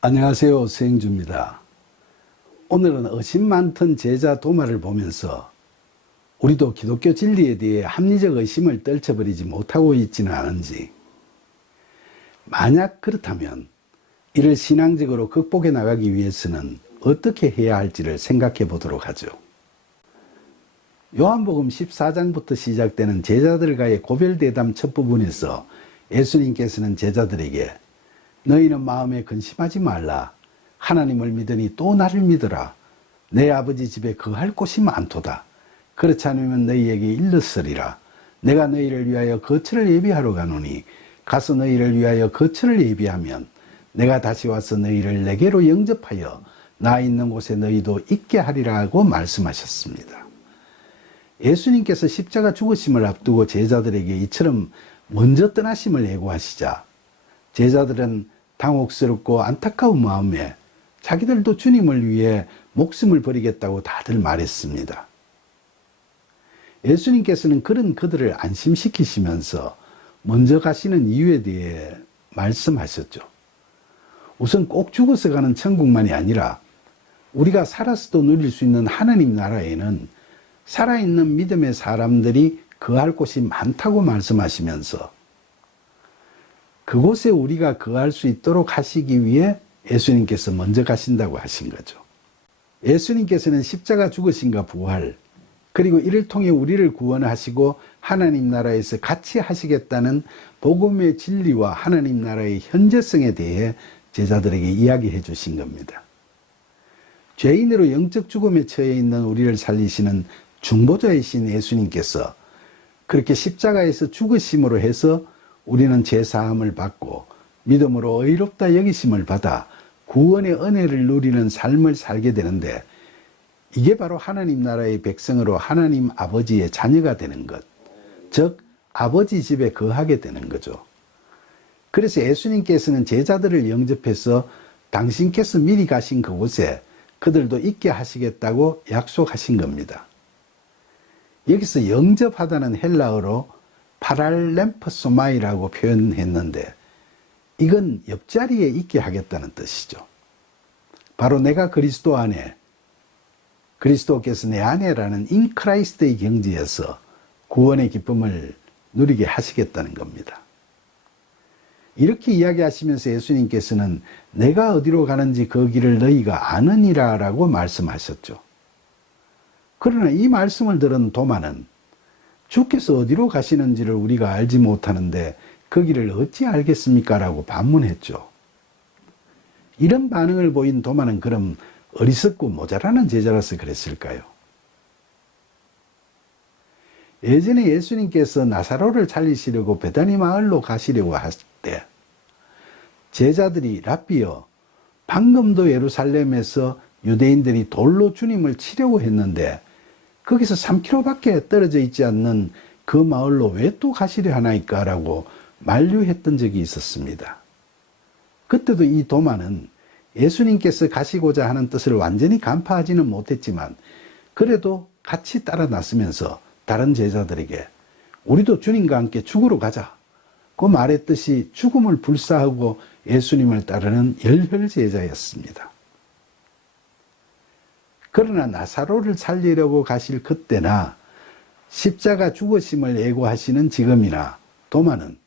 안녕하세요. 수행주입니다. 오늘은 의심 많던 제자 도마를 보면서 우리도 기독교 진리에 대해 합리적 의심을 떨쳐버리지 못하고 있지는 않은지, 만약 그렇다면 이를 신앙적으로 극복해 나가기 위해서는 어떻게 해야 할지를 생각해 보도록 하죠. 요한복음 14장부터 시작되는 제자들과의 고별대담 첫 부분에서 예수님께서는 제자들에게 너희는 마음에 근심하지 말라. 하나님을 믿으니 또 나를 믿으라. 내 아버지 집에 거할 곳이 많도다. 그렇지 않으면 너희에게 일렀으리라. 내가 너희를 위하여 거처를 예비하러 가노니 가서 너희를 위하여 거처를 예비하면 내가 다시 와서 너희를 내게로 영접하여 나 있는 곳에 너희도 있게 하리라고 말씀하셨습니다. 예수님께서 십자가 죽으심을 앞두고 제자들에게 이처럼 먼저 떠나심을 예고하시자 제자들은 당혹스럽고 안타까운 마음에 자기들도 주님을 위해 목숨을 버리겠다고 다들 말했습니다. 예수님께서는 그런 그들을 안심시키시면서 먼저 가시는 이유에 대해 말씀하셨죠. 우선 꼭 죽어서 가는 천국만이 아니라 우리가 살아서도 누릴 수 있는 하나님 나라에는 살아있는 믿음의 사람들이 거할 곳이 많다고 말씀하시면서 그곳에 우리가 거할 수 있도록 하시기 위해 예수님께서 먼저 가신다고 하신 거죠. 예수님께서는 십자가 죽으심과 부활, 그리고 이를 통해 우리를 구원하시고 하나님 나라에서 같이 하시겠다는 복음의 진리와 하나님 나라의 현재성에 대해 제자들에게 이야기해 주신 겁니다. 죄인으로 영적 죽음에 처해 있는 우리를 살리시는 중보자이신 예수님께서 그렇게 십자가에서 죽으심으로 해서 우리는 죄사함을 받고 믿음으로 의롭다 여기심을 받아 구원의 은혜를 누리는 삶을 살게 되는데, 이게 바로 하나님 나라의 백성으로 하나님 아버지의 자녀가 되는 것, 즉 아버지 집에 거하게 되는 거죠. 그래서 예수님께서는 제자들을 영접해서 당신께서 미리 가신 그곳에 그들도 있게 하시겠다고 약속하신 겁니다. 여기서 영접하다는 헬라어로 파랄렘퍼소마이라고 표현했는데 이건 옆자리에 있게 하겠다는 뜻이죠. 바로 내가 그리스도 안에, 그리스도께서 내 안에라는 인크라이스트의 경지에서 구원의 기쁨을 누리게 하시겠다는 겁니다. 이렇게 이야기하시면서 예수님께서는 내가 어디로 가는지 그 길을 너희가 아느니라 라고 말씀하셨죠. 그러나 이 말씀을 들은 도마는 주께서 어디로 가시는지를 우리가 알지 못하는데 그 길을 어찌 알겠습니까? 라고 반문했죠. 이런 반응을 보인 도마는 그럼 어리석고 모자라는 제자라서 그랬을까요? 예전에 예수님께서 나사로를 살리시려고 베다니 마을로 가시려고 하실 때 제자들이 랍비여, 방금도 예루살렘에서 유대인들이 돌로 주님을 치려고 했는데 거기서 3km밖에 떨어져 있지 않는 그 마을로 왜 또 가시려 하나이까? 라고 만류했던 적이 있었습니다. 그때도 이 도마는 예수님께서 가시고자 하는 뜻을 완전히 간파하지는 못했지만 그래도 같이 따라 나서면서 다른 제자들에게 우리도 주님과 함께 죽으러 가자, 그 말했듯이 죽음을 불사하고 예수님을 따르는 열혈 제자였습니다. 그러나 나사로를 살리려고 가실 그때나 십자가 죽으심을 예고하시는 지금이나 도마는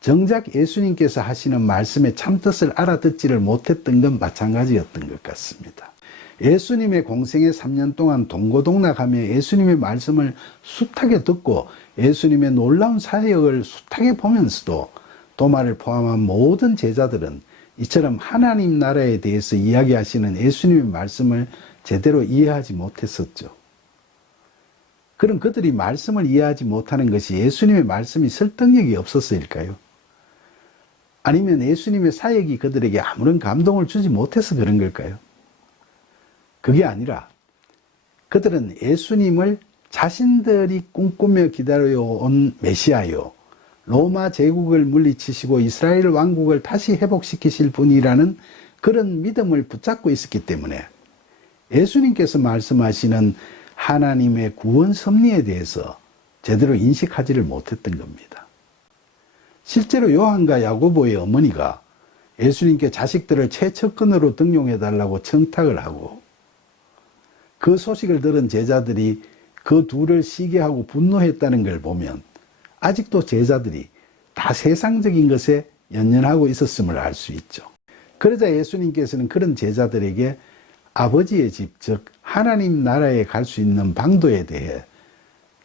정작 예수님께서 하시는 말씀의 참뜻을 알아듣지를 못했던 건 마찬가지였던 것 같습니다. 예수님의 공생의 3년 동안 동고동락하며 예수님의 말씀을 숱하게 듣고 예수님의 놀라운 사역을 숱하게 보면서도 도마를 포함한 모든 제자들은 이처럼 하나님 나라에 대해서 이야기하시는 예수님의 말씀을 제대로 이해하지 못했었죠. 그럼 그들이 말씀을 이해하지 못하는 것이 예수님의 말씀이 설득력이 없어서일까요? 아니면 예수님의 사역이 그들에게 아무런 감동을 주지 못해서 그런 걸까요? 그게 아니라 그들은 예수님을 자신들이 꿈꾸며 기다려온 메시아요, 로마 제국을 물리치시고 이스라엘 왕국을 다시 회복시키실 분이라는 그런 믿음을 붙잡고 있었기 때문에 예수님께서 말씀하시는 하나님의 구원 섭리에 대해서 제대로 인식하지를 못했던 겁니다. 실제로 요한과 야고보의 어머니가 예수님께 자식들을 최측근으로 등용해달라고 청탁을 하고, 그 소식을 들은 제자들이 그 둘을 시기하고 분노했다는 걸 보면 아직도 제자들이 다 세상적인 것에 연연하고 있었음을 알 수 있죠. 그러자 예수님께서는 그런 제자들에게 아버지의 집, 즉 하나님 나라에 갈 수 있는 방도에 대해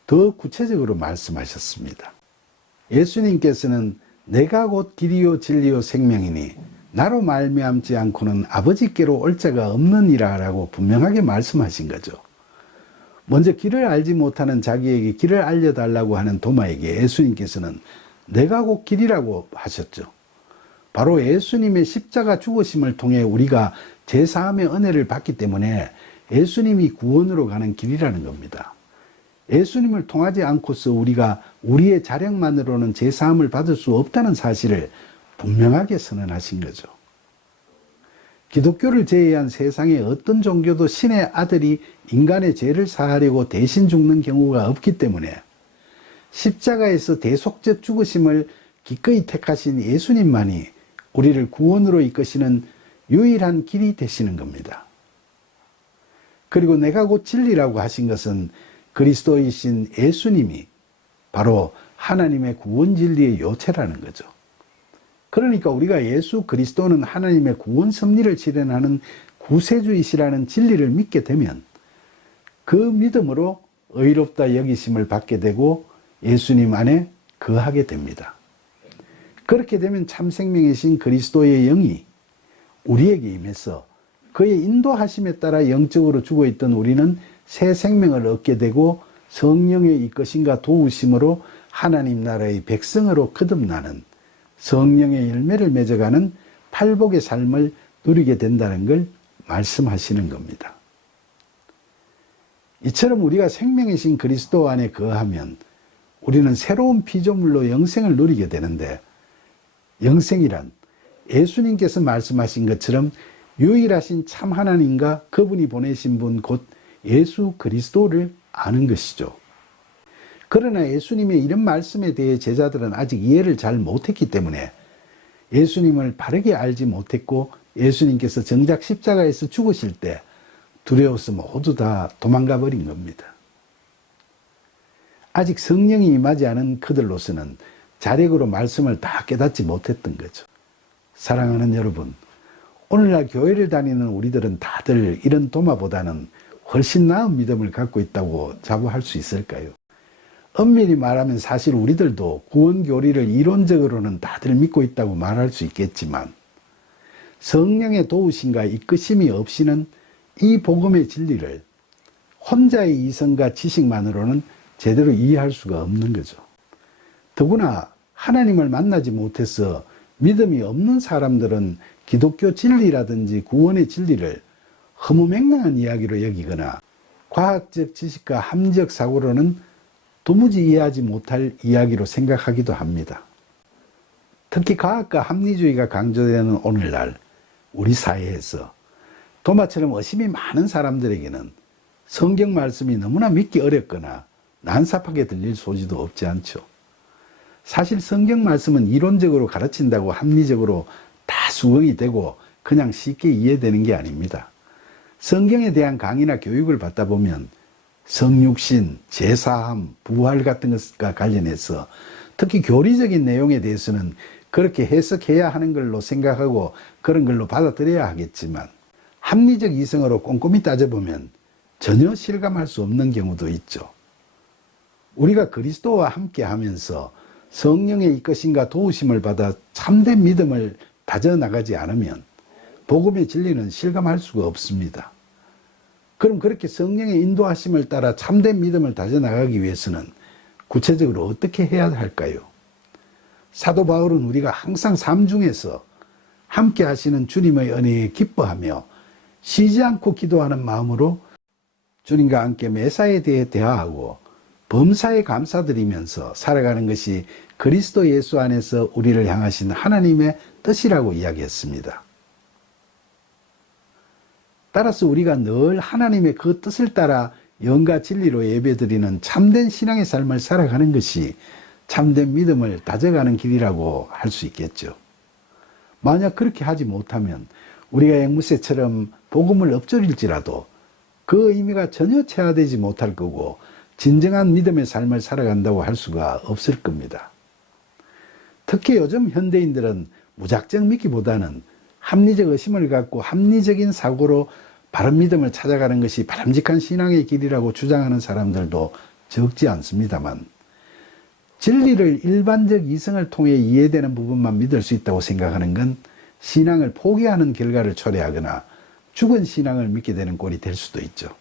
더 구체적으로 말씀하셨습니다. 예수님께서는 내가 곧 길이요 진리요 생명이니 나로 말미암지 않고는 아버지께로 올 자가 없느니라 라고 분명하게 말씀하신 거죠. 먼저 길을 알지 못하는 자기에게 길을 알려달라고 하는 도마에게 예수님께서는 내가 곧 길이라고 하셨죠. 바로 예수님의 십자가 죽으심을 통해 우리가 제사함의 은혜를 받기 때문에 예수님이 구원으로 가는 길이라는 겁니다. 예수님을 통하지 않고서 우리가 우리의 자력만으로는 제사함을 받을 수 없다는 사실을 분명하게 선언하신 거죠. 기독교를 제외한 세상의 어떤 종교도 신의 아들이 인간의 죄를 사하려고 대신 죽는 경우가 없기 때문에 십자가에서 대속죄 죽으심을 기꺼이 택하신 예수님만이 우리를 구원으로 이끄시는 유일한 길이 되시는 겁니다. 그리고 내가 곧 진리라고 하신 것은 그리스도이신 예수님이 바로 하나님의 구원 진리의 요체라는 거죠. 그러니까 우리가 예수 그리스도는 하나님의 구원 섭리를 실현하는 구세주이시라는 진리를 믿게 되면 그 믿음으로 의롭다 여기심을 받게 되고 예수님 안에 거하게 됩니다. 그렇게 되면 참 생명이신 그리스도의 영이 우리에게 임해서 그의 인도하심에 따라 영적으로 죽어있던 우리는 새 생명을 얻게 되고 성령의 이끄심과 도우심으로 하나님 나라의 백성으로 거듭나는 성령의 열매를 맺어가는 팔복의 삶을 누리게 된다는 걸 말씀하시는 겁니다. 이처럼 우리가 생명이신 그리스도 안에 거하면 우리는 새로운 피조물로 영생을 누리게 되는데, 영생이란 예수님께서 말씀하신 것처럼 유일하신 참 하나님과 그분이 보내신 분 곧 예수 그리스도를 아는 것이죠. 그러나 예수님의 이런 말씀에 대해 제자들은 아직 이해를 잘 못했기 때문에 예수님을 바르게 알지 못했고, 예수님께서 정작 십자가에서 죽으실 때 두려워서 모두 다 도망가 버린 겁니다. 아직 성령이 임하지 않은 그들로서는 자력으로 말씀을 다 깨닫지 못했던 거죠. 사랑하는 여러분, 오늘날 교회를 다니는 우리들은 다들 이런 도마보다는 훨씬 나은 믿음을 갖고 있다고 자부할 수 있을까요? 엄밀히 말하면 사실 우리들도 구원 교리를 이론적으로는 다들 믿고 있다고 말할 수 있겠지만 성령의 도우심과 이끄심이 없이는 이 복음의 진리를 혼자의 이성과 지식만으로는 제대로 이해할 수가 없는 거죠. 더구나 하나님을 만나지 못해서 믿음이 없는 사람들은 기독교 진리라든지 구원의 진리를 허무맹랑한 이야기로 여기거나 과학적 지식과 합리적 사고로는 도무지 이해하지 못할 이야기로 생각하기도 합니다. 특히 과학과 합리주의가 강조되는 오늘날 우리 사회에서 도마처럼 의심이 많은 사람들에게는 성경 말씀이 너무나 믿기 어렵거나 난삽하게 들릴 소지도 없지 않죠. 사실 성경 말씀은 이론적으로 가르친다고 합리적으로 다 수긍이 되고 그냥 쉽게 이해되는 게 아닙니다. 성경에 대한 강의나 교육을 받다 보면 성육신, 제사함, 부활 같은 것과 관련해서 특히 교리적인 내용에 대해서는 그렇게 해석해야 하는 걸로 생각하고 그런 걸로 받아들여야 하겠지만 합리적 이성으로 꼼꼼히 따져보면 전혀 실감할 수 없는 경우도 있죠. 우리가 그리스도와 함께 하면서 성령의 이끄심과 도우심을 받아 참된 믿음을 다져나가지 않으면 복음의 진리는 실감할 수가 없습니다. 그럼 그렇게 성령의 인도하심을 따라 참된 믿음을 다져나가기 위해서는 구체적으로 어떻게 해야 할까요? 사도 바울은 우리가 항상 삶 중에서 함께 하시는 주님의 은혜에 기뻐하며 쉬지 않고 기도하는 마음으로 주님과 함께 매사에 대해 대화하고 범사에 감사드리면서 살아가는 것이 그리스도 예수 안에서 우리를 향하신 하나님의 뜻이라고 이야기했습니다. 따라서 우리가 늘 하나님의 그 뜻을 따라 영과 진리로 예배드리는 참된 신앙의 삶을 살아가는 것이 참된 믿음을 다져가는 길이라고 할 수 있겠죠. 만약 그렇게 하지 못하면 우리가 앵무새처럼 복음을 엎조릴지라도 그 의미가 전혀 체화되지 못할 거고 진정한 믿음의 삶을 살아간다고 할 수가 없을 겁니다. 특히 요즘 현대인들은 무작정 믿기보다는 합리적 의심을 갖고 합리적인 사고로 바른 믿음을 찾아가는 것이 바람직한 신앙의 길이라고 주장하는 사람들도 적지 않습니다만, 진리를 일반적 이성을 통해 이해되는 부분만 믿을 수 있다고 생각하는 건 신앙을 포기하는 결과를 초래하거나 죽은 신앙을 믿게 되는 꼴이 될 수도 있죠.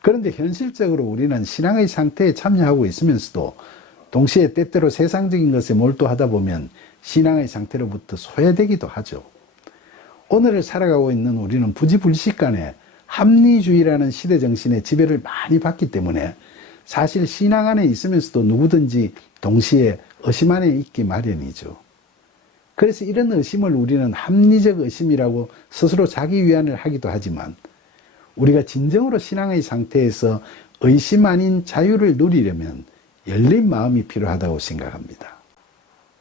그런데 현실적으로 우리는 신앙의 상태에 참여하고 있으면서도 동시에 때때로 세상적인 것에 몰두하다 보면 신앙의 상태로부터 소외되기도 하죠. 오늘을 살아가고 있는 우리는 부지불식간에 합리주의라는 시대 정신의 지배를 많이 받기 때문에 사실 신앙 안에 있으면서도 누구든지 동시에 의심 안에 있기 마련이죠. 그래서 이런 의심을 우리는 합리적 의심이라고 스스로 자기 위안을 하기도 하지만, 우리가 진정으로 신앙의 상태에서 의심 아닌 자유를 누리려면 열린 마음이 필요하다고 생각합니다.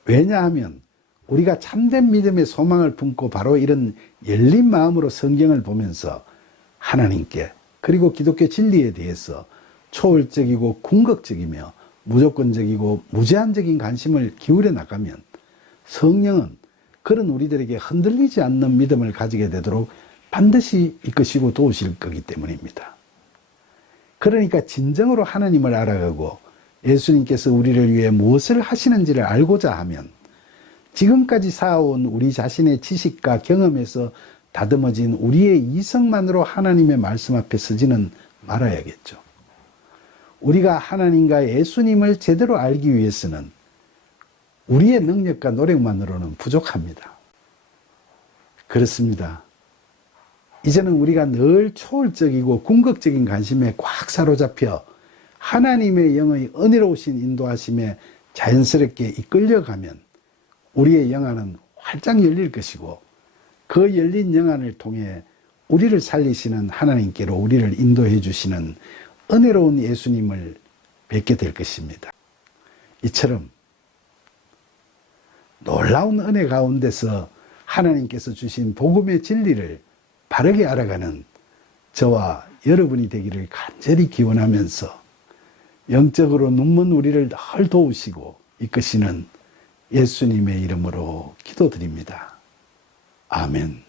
왜냐하면 우리가 참된 믿음의 소망을 품고 바로 이런 열린 마음으로 성경을 보면서 하나님께 그리고 기독교 진리에 대해서 초월적이고 궁극적이며 무조건적이고 무제한적인 관심을 기울여 나가면 성령은 그런 우리들에게 흔들리지 않는 믿음을 가지게 되도록 반드시 이끄시고 도우실 거기 때문입니다. 그러니까 진정으로 하나님을 알아가고 예수님께서 우리를 위해 무엇을 하시는지를 알고자 하면 지금까지 쌓아온 우리 자신의 지식과 경험에서 다듬어진 우리의 이성만으로 하나님의 말씀 앞에 서지는 말아야겠죠. 우리가 하나님과 예수님을 제대로 알기 위해서는 우리의 능력과 노력만으로는 부족합니다. 그렇습니다. 이제는 우리가 늘 초월적이고 궁극적인 관심에 꽉 사로잡혀 하나님의 영의 은혜로우신 인도하심에 자연스럽게 이끌려가면 우리의 영안은 활짝 열릴 것이고, 그 열린 영안을 통해 우리를 살리시는 하나님께로 우리를 인도해 주시는 은혜로운 예수님을 뵙게 될 것입니다. 이처럼 놀라운 은혜 가운데서 하나님께서 주신 복음의 진리를 바르게 알아가는 저와 여러분이 되기를 간절히 기원하면서 영적으로 눈먼 우리를 늘 도우시고 이끄시는 예수님의 이름으로 기도드립니다. 아멘.